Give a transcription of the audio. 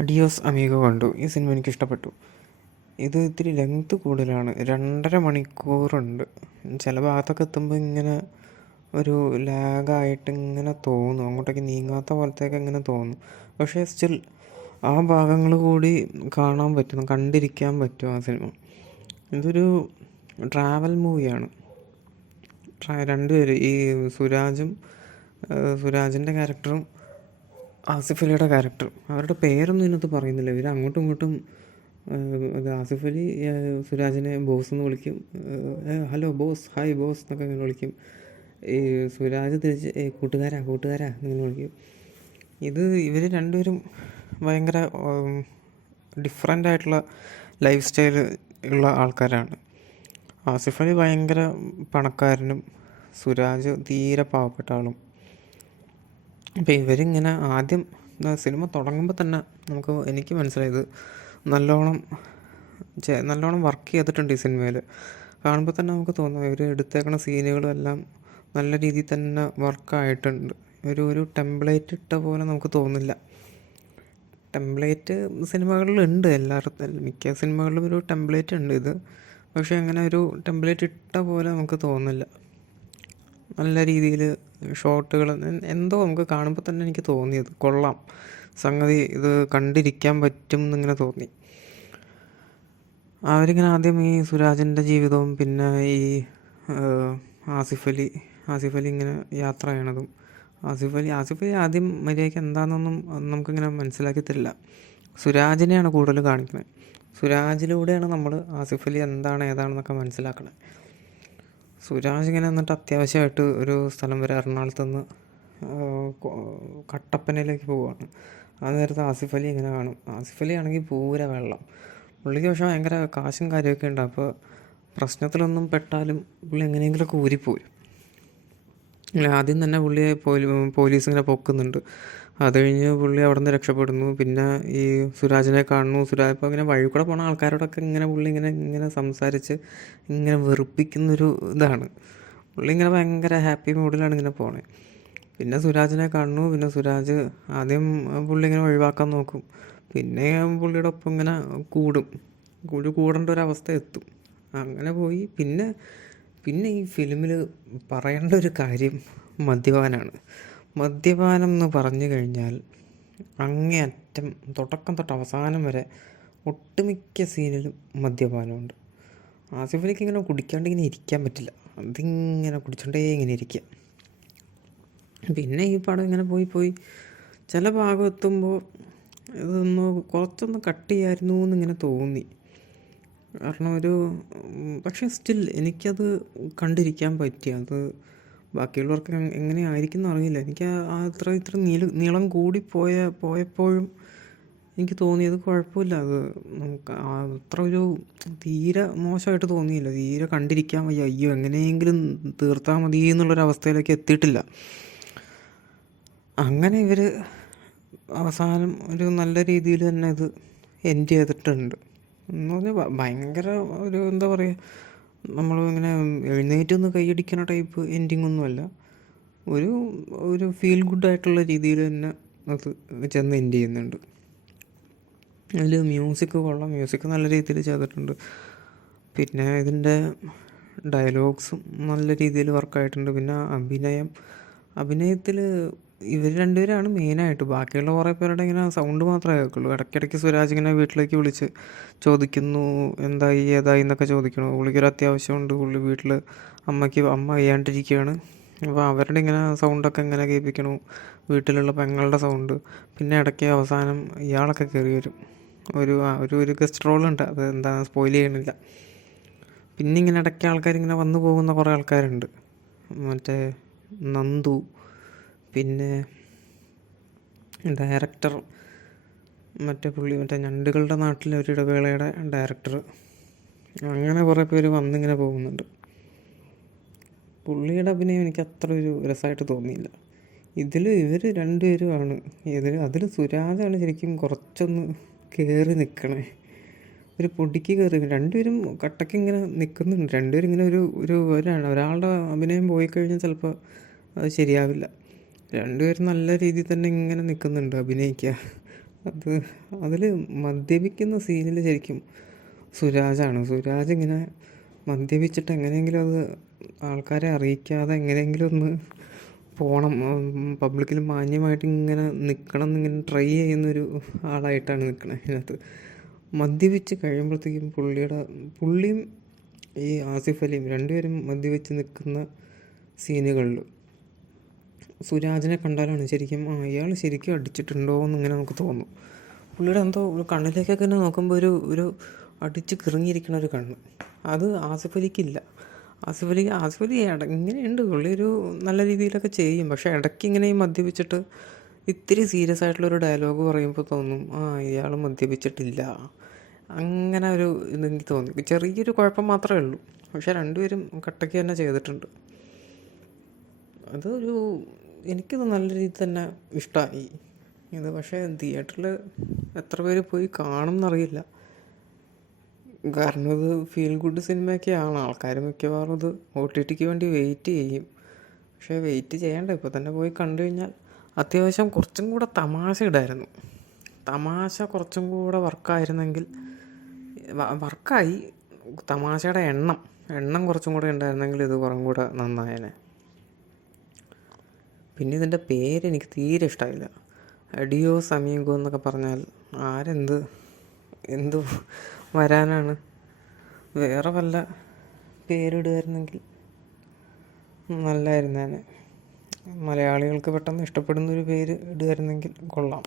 Adios Amigo കണ്ടു. ഈ cinema എനിക്കിഷ്ടപ്പെട്ടു. ഇത് ഇത്തിരി ലെങ്ത്ത് കൂടുതലാണ്. 2.5 മണിക്കൂറുണ്ട്. ചില ഭാഗത്തൊക്കെ എത്തുമ്പോൾ ഇങ്ങനെ ഒരു ലാഗായിട്ട് ഇങ്ങനെ തോന്നും, അങ്ങോട്ടേക്ക് നീങ്ങാത്ത പോലത്തെയൊക്കെ ഇങ്ങനെ തോന്നും. പക്ഷേ സ്റ്റിൽ ആ ഭാഗങ്ങൾ കൂടി കാണാൻ പറ്റുന്നു, കണ്ടിരിക്കാൻ പറ്റും ആ സിനിമ. ഇതൊരു ട്രാവൽ മൂവിയാണ്. രണ്ടുപേര്, ഈ സുരാജിൻ്റെ ക്യാരക്ടറും ആസിഫ് അലിയുടെ ക്യാരക്ടറും, അവരുടെ പേരൊന്നും ഇതിനകത്ത് പറയുന്നില്ല. ഇവർ അങ്ങോട്ടും ഇങ്ങോട്ടും അത് ആസിഫ് അലി സുരാജിനെ ബോസ് എന്ന് വിളിക്കും, ഹലോ ബോസ്, ഹായ് ബോസ് എന്നൊക്കെ ഇങ്ങനെ വിളിക്കും. ഈ സുരാജ് തിരിച്ച് കൂട്ടുകാരാ കൂട്ടുകാരാ എന്നിങ്ങനെ വിളിക്കും. ഇവർ രണ്ടുപേരും ഭയങ്കര ഡിഫറെൻ്റ് ആയിട്ടുള്ള ലൈഫ് സ്റ്റൈൽ ഉള്ള ആൾക്കാരാണ്. ആസിഫ് അലി ഭയങ്കര പണക്കാരനും സുരാജ് തീരെ പാവപ്പെട്ട ആളും. അപ്പോൾ ഇവരിങ്ങനെ ആദ്യം സിനിമ തുടങ്ങുമ്പോൾ തന്നെ എനിക്ക് മനസ്സിലായത് നല്ലോണം വർക്ക് ചെയ്തിട്ടുണ്ട് ഈ സിനിമയിൽ. കാണുമ്പോൾ തന്നെ നമുക്ക് തോന്നും ഇവർ എടുത്തേക്കണ സീനുകളും എല്ലാം നല്ല രീതിയിൽ തന്നെ വർക്കായിട്ടുണ്ട്. ഒരു ടെംപ്ലേറ്റ് ഇട്ട പോലെ നമുക്ക് തോന്നില്ല. ടെംപ്ലേറ്റ് സിനിമകളിലുണ്ട്, മിക്ക സിനിമകളിലും ഒരു ടെംപ്ലേറ്റ് ഉണ്ട്. ഇത് പക്ഷേ അങ്ങനെ ഒരു ടെംപ്ലേറ്റ് ഇട്ട പോലെ നമുക്ക് തോന്നില്ല. നല്ല രീതിയിൽ ഷോട്ടുകൾ എന്തോ നമുക്ക് കാണുമ്പോൾ തന്നെ എനിക്ക് തോന്നിയത് കൊള്ളാം, സംഗതി ഇത് കണ്ടിരിക്കാൻ പറ്റും എന്നിങ്ങനെ തോന്നി. അവരിങ്ങനെ ആദ്യം ഈ സുരാജിൻ്റെ ജീവിതവും പിന്നെ ഈ ആസിഫ് അലി ഇങ്ങനെ യാത്ര ചെയ്യണതും, ആസിഫ് അലി ആദ്യം മര്യാദയ്ക്ക് എന്താണെന്നൊന്നും നമുക്കിങ്ങനെ മനസ്സിലാക്കി തരില്ല. സുരാജിനെയാണ് കൂടുതൽ കാണിക്കുന്നത്. സുരാജിലൂടെയാണ് നമ്മൾ ആസിഫ് അലി എന്താണ് ഏതാണെന്നൊക്കെ മനസ്സിലാക്കണത്. സുരാജ് ഇങ്ങനെ എന്നിട്ട് അത്യാവശ്യമായിട്ട് ഒരു സ്ഥലം വരെ എറണാകുളത്ത് നിന്ന് കട്ടപ്പനയിലേക്ക് പോവുകയാണ്. ആ നേരത്ത് ആസിഫ് അലി ഇങ്ങനെ കാണും. ആസിഫ് അലി ആണെങ്കിൽ പൂര വെള്ളം. പുള്ളിക്ക് പക്ഷേ ഭയങ്കര കാശും കാര്യമൊക്കെ ഉണ്ട്. അപ്പോൾ പ്രശ്നത്തിലൊന്നും പെട്ടാലും പുള്ളി എങ്ങനെയെങ്കിലുമൊക്കെ ഊരിപ്പോരും. ആദ്യം തന്നെ പുള്ളിയെ പോലീസ് ഇങ്ങനെ പൊക്കുന്നുണ്ട്. അത് കഴിഞ്ഞ് പുള്ളി അവിടെ നിന്ന് രക്ഷപ്പെടുന്നു. പിന്നെ ഈ സുരാജിനെ കാണുന്നു. സുരാജ് ഇപ്പോൾ ഇങ്ങനെ വഴി കൂടെ പോണ ആൾക്കാരോടൊക്കെ ഇങ്ങനെ പുള്ളി ഇങ്ങനെ സംസാരിച്ച് ഇങ്ങനെ വെറുപ്പിക്കുന്നൊരു ഇതാണ്. പുള്ളി ഇങ്ങനെ ഭയങ്കര ഹാപ്പി മൂഡിലാണ് ഇങ്ങനെ പോണേ. പിന്നെ സുരാജിനെ കാണുന്നു. പിന്നെ സുരാജ് ആദ്യം പുള്ളി ഇങ്ങനെ ഒഴിവാക്കാൻ നോക്കും. പിന്നെ പുള്ളിയുടെ ഒപ്പം ഇങ്ങനെ കൂടേണ്ട ഒരവസ്ഥ എത്തും. അങ്ങനെ പോയി പിന്നെ ഈ ഫിലിമിൽ പറയേണ്ട ഒരു കാര്യം മദ്യപാനാണ്. മദ്യപാനം എന്ന് പറഞ്ഞു കഴിഞ്ഞാൽ അങ്ങേയറ്റം തുടക്കം തൊട്ട് അവസാനം വരെ ഒട്ടുമിക്ക സീനിലും മദ്യപാനമുണ്ട്. ആസിഫ് അലിക്ക് ഇങ്ങനെ കുടിക്കാണ്ട് ഇങ്ങനെ ഇരിക്കാൻ പറ്റില്ല. അതിങ്ങനെ കുടിച്ചോണ്ടേ ഇങ്ങനെ ഇരിക്കുക. പിന്നെ ഈ പടം ഇങ്ങനെ പോയി ചില ഭാഗം എത്തുമ്പോൾ കുറച്ചൊന്ന് കട്ട് ചെയ്യായിരുന്നു എന്നിങ്ങനെ തോന്നി. കാരണം പക്ഷേ സ്റ്റിൽ എനിക്കത് കണ്ടിരിക്കാൻ പറ്റി. അത് ബാക്കിയുള്ളവർക്ക് എങ്ങനെയായിരിക്കും എന്നറിയില്ല. എനിക്ക് ഇത്ര നീളം കൂടി പോയപ്പോഴും എനിക്ക് തോന്നിയത് കുഴപ്പമില്ല. അത് നമുക്ക് അത്ര തീരെ മോശമായിട്ട് തോന്നിയില്ല. തീരെ കണ്ടിരിക്കാൻ വയ്യ, അയ്യോ എങ്ങനെയെങ്കിലും തീർത്താൽ മതി എന്നുള്ളൊരവസ്ഥയിലേക്ക് എത്തിയിട്ടില്ല. അങ്ങനെ ഇവർ അവസാനം ഒരു നല്ല രീതിയിൽ തന്നെ ഇത് എൻഡ് ചെയ്തിട്ടുണ്ട്. എന്ന് പറഞ്ഞാൽ ഭയങ്കര എന്താ പറയുക, നമ്മൾ ഇങ്ങനെ എഴുന്നേറ്റൊന്ന് കൈയടിക്കുന്ന ടൈപ്പ് എൻഡിങ് ഒന്നുമല്ല. ഒരു ഫീൽ ഗുഡായിട്ടുള്ള രീതിയിൽ തന്നെ അത് ചെന്ന് എൻഡ് ചെയ്യുന്നുണ്ട്. അതിൽ മ്യൂസിക് കൊള്ളാം, മ്യൂസിക് നല്ല രീതിയിൽ ചെയ്തിട്ടുണ്ട്. പിന്നെ ഇതിൻ്റെ ഡയലോഗ്സും നല്ല രീതിയിൽ വർക്കായിട്ടുണ്ട്. പിന്നെ അഭിനയത്തിൽ ഇവർ രണ്ടുപേരാണ് മെയിനായിട്ട്. ബാക്കിയുള്ള കുറേ പേരുടെ ഇങ്ങനെ സൗണ്ട് മാത്രമേ കേൾക്കുള്ളൂ. ഇടയ്ക്കിടയ്ക്ക് സുരാജ് ഇങ്ങനെ വീട്ടിലേക്ക് വിളിച്ച് ചോദിക്കുന്നു, എന്തായി ഏതായി എന്നൊക്കെ ചോദിക്കണം. പുള്ളിക്കൊരു അത്യാവശ്യമുണ്ട്. പുള്ളി വീട്ടിൽ അമ്മ വയ്യാണ്ടിരിക്കുകയാണ്. അപ്പോൾ അവരുടെ ഇങ്ങനെ സൗണ്ടൊക്കെ ഇങ്ങനെ കേൾപ്പിക്കണു, വീട്ടിലുള്ള പെങ്ങളുടെ സൗണ്ട്. പിന്നെ ഇടയ്ക്ക് അവസാനം ഇയാളൊക്കെ കയറി വരും. ഒരു ഗസ്റ്റ് റോളുണ്ട്, അത് എന്താണ് സ്പോയിൽ ചെയ്യണില്ല. പിന്നെ ഇങ്ങനെ ഇടയ്ക്ക് ആൾക്കാരിങ്ങനെ വന്നു പോകുന്ന കുറേ ആൾക്കാരുണ്ട്. മറ്റേ നന്ദു, പിന്നെ ഡയറക്ടർ, മറ്റേ ഞണ്ടുകളുടെ നാട്ടിലെ ഒരു ഇടവേളയുടെ ഡയറക്ടർ, അങ്ങനെ കുറേ പേര് വന്നിങ്ങനെ പോകുന്നുണ്ട്. പുള്ളിയുടെ അഭിനയം എനിക്ക് അത്ര ഒരു രസമായിട്ട് തോന്നിയില്ല. ഇവർ രണ്ടുപേരുമാണ് അതിൽ സുരാജാണ് ശരിക്കും കുറച്ചൊന്ന് കയറി നിൽക്കണേ. ഒരു പൊടിക്ക് കയറി രണ്ടുപേരും കട്ടയ്ക്ക് ഇങ്ങനെ നിൽക്കുന്നുണ്ട്. രണ്ടുപേരും ഇങ്ങനെ ഒരാളുടെ അഭിനയം പോയി കഴിഞ്ഞാൽ ചിലപ്പോൾ അത് ശരിയാവില്ല. രണ്ടുപേരും നല്ല രീതിയിൽ തന്നെ ഇങ്ങനെ നിൽക്കുന്നുണ്ട്, അഭിനയിക്കുക. അത് അതിൽ മദ്യപിക്കുന്ന സീനിൽ ശരിക്കും സുരാജ് ഇങ്ങനെ മദ്യപിച്ചിട്ട് എങ്ങനെയെങ്കിലും അത് ആൾക്കാരെ അറിയിക്കാതെ എങ്ങനെയെങ്കിലും ഒന്ന് പോകണം, പബ്ലിക്കിൽ മാന്യമായിട്ട് ഇങ്ങനെ നിൽക്കണം എന്നിങ്ങനെ ട്രൈ ചെയ്യുന്നൊരു ആളായിട്ടാണ് നിൽക്കുന്നത് അതിനകത്ത്. മദ്യപിച്ച് കഴിയുമ്പോഴത്തേക്കും പുള്ളിയും ഈ ആസിഫ് അലിയും രണ്ടുപേരും മദ്യപിച്ച് നിൽക്കുന്ന സീനുകളിൽ സുരാജിനെ കണ്ടാലാണ് ശരിക്കും ഇയാൾ ശരിക്കും അടിച്ചിട്ടുണ്ടോ എന്നിങ്ങനെ നമുക്ക് തോന്നും. പുള്ളിയുടെ എന്തോ ഒരു കണ്ണിലേക്കൊക്കെ തന്നെ നോക്കുമ്പോൾ ഒരു അടിച്ച് കിറങ്ങിയിരിക്കണ ഒരു കണ്ണ്, അത് ആസിഫ് അലിക്കില്ല. ആസിഫ് അലി ഇങ്ങനെയുണ്ട്, പുള്ളി ഒരു നല്ല രീതിയിലൊക്കെ ചെയ്യും. പക്ഷേ ഇടയ്ക്ക് ഇങ്ങനെ മദ്യപിച്ചിട്ട് ഇത്തിരി സീരിയസ് ആയിട്ടുള്ളൊരു ഡയലോഗ് പറയുമ്പോൾ തോന്നും ഇയാൾ മദ്യപിച്ചിട്ടില്ല, അങ്ങനെ ഒരു ഇതെനിക്ക് തോന്നി. ചെറിയൊരു കുഴപ്പം മാത്രമേ ഉള്ളൂ, പക്ഷേ രണ്ടുപേരും കട്ടയ്ക്ക് തന്നെ ചെയ്തിട്ടുണ്ട്. എനിക്കത് നല്ല രീതിയിൽ തന്നെ ഇഷ്ടമായി ഇത്. പക്ഷേ തിയേറ്ററിൽ എത്ര പേര് പോയി കാണും എന്നറിയില്ല, കാരണം ഇത് ഫീൽ ഗുഡ് സിനിമയൊക്കെയാണ്. ആൾക്കാർ മിക്കവാറും ഇത് OTTക്ക് വേണ്ടി വെയിറ്റ് ചെയ്യും. പക്ഷേ വെയിറ്റ് ചെയ്യണ്ട, ഇപ്പോൾ തന്നെ പോയി കണ്ടു കഴിഞ്ഞാൽ അത്യാവശ്യം കുറച്ചും കൂടെ തമാശ ഇടായിരുന്നു. തമാശ കുറച്ചും കൂടെ വർക്കായിരുന്നെങ്കിൽ, വർക്കായി, തമാശയുടെ എണ്ണം കുറച്ചും കൂടെ ഉണ്ടായിരുന്നെങ്കിൽ ഇത് കുറച്ചും കൂടെ നന്നായേനെ. പിന്നെ ഇതിൻ്റെ പേരെനിക്ക് തീരെ ഇഷ്ടമായില്ല. അഡിയോസ് അമീഗോ എന്നൊക്കെ പറഞ്ഞാൽ എന്ത് വരാനാണ്? വേറെ വല്ല പേരിടുമായിരുന്നെങ്കിൽ നല്ലായിരുന്നേനെ. മലയാളികൾക്ക് പെട്ടെന്ന് ഇഷ്ടപ്പെടുന്നൊരു പേര് ഇടുമായിരുന്നെങ്കിൽ കൊള്ളാം.